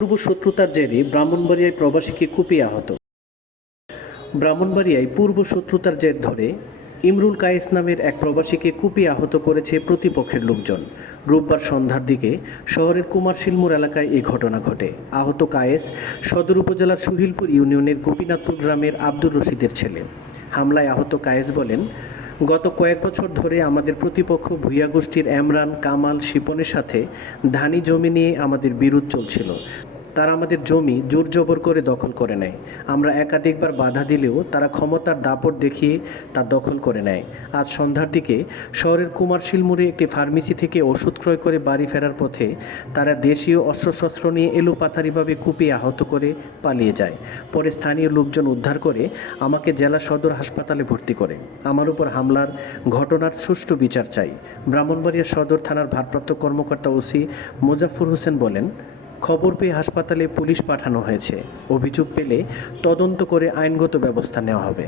পূর্ব শত্রুতার জেরে ব্রাহ্মণবাড়িয়ায় প্রবাসীকে কুপিয়ে আহত। ব্রাহ্মণবাড়িয়ায় পূর্ব শত্রুতার জের ধরে ইমরুল কায়েস নামের এক প্রবাসীকে কুপিয়ে আহত করেছে প্রতিপক্ষের লোকজন। রোববার সন্ধ্যার দিকে শহরের কুমারশিলমোড় এলাকায় এই ঘটনা ঘটে। আহত কায়েস সদর উপজেলার সুহিলপুর ইউনিয়নের গোপীনাথপুর গ্রামের আব্দুর রশিদের ছেলে। হামলায় আহত কায়েস বলেন, গত কয়েক বছর ধরে আমাদের প্রতিপক্ষ ভূঁইয়া গোষ্ঠীর এমরান, কামাল, শিপনের সাথে ধানি জমি নিয়ে আমাদের বিরোধ চলছিল। তারা আমাদের জমি জোর জবর করে দখল করে নেয়। আমরা একাধিকবার বাধা দিলেও তারা ক্ষমতার দাপট দেখিয়ে তা দখল করে নেয়। আজ সন্ধ্যার দিকে শহরের কুমারশিলমোড়ে একটি ফার্মেসি থেকে ওষুধ ক্রয় করে বাড়ি ফেরার পথে তারা দেশীয় অস্ত্রশস্ত্র নিয়ে এলোপাথারিভাবে কুপিয়ে আহত করে পালিয়ে যায়। পরে স্থানীয় লোকজন উদ্ধার করে আমাকে জেলা সদর হাসপাতালে ভর্তি করে। আমার উপর হামলার ঘটনার সুষ্ঠু বিচার চাই। ব্রাহ্মণবাড়িয়া সদর থানার ভারপ্রাপ্ত কর্মকর্তা ওসি মোজাফফর হোসেন বলেন, খবর পেয়ে হাসপাতালে পুলিশ পাঠানো হয়েছে। অভিযোগ পেলে তদন্ত করে আইনগত ব্যবস্থা নেওয়া হবে।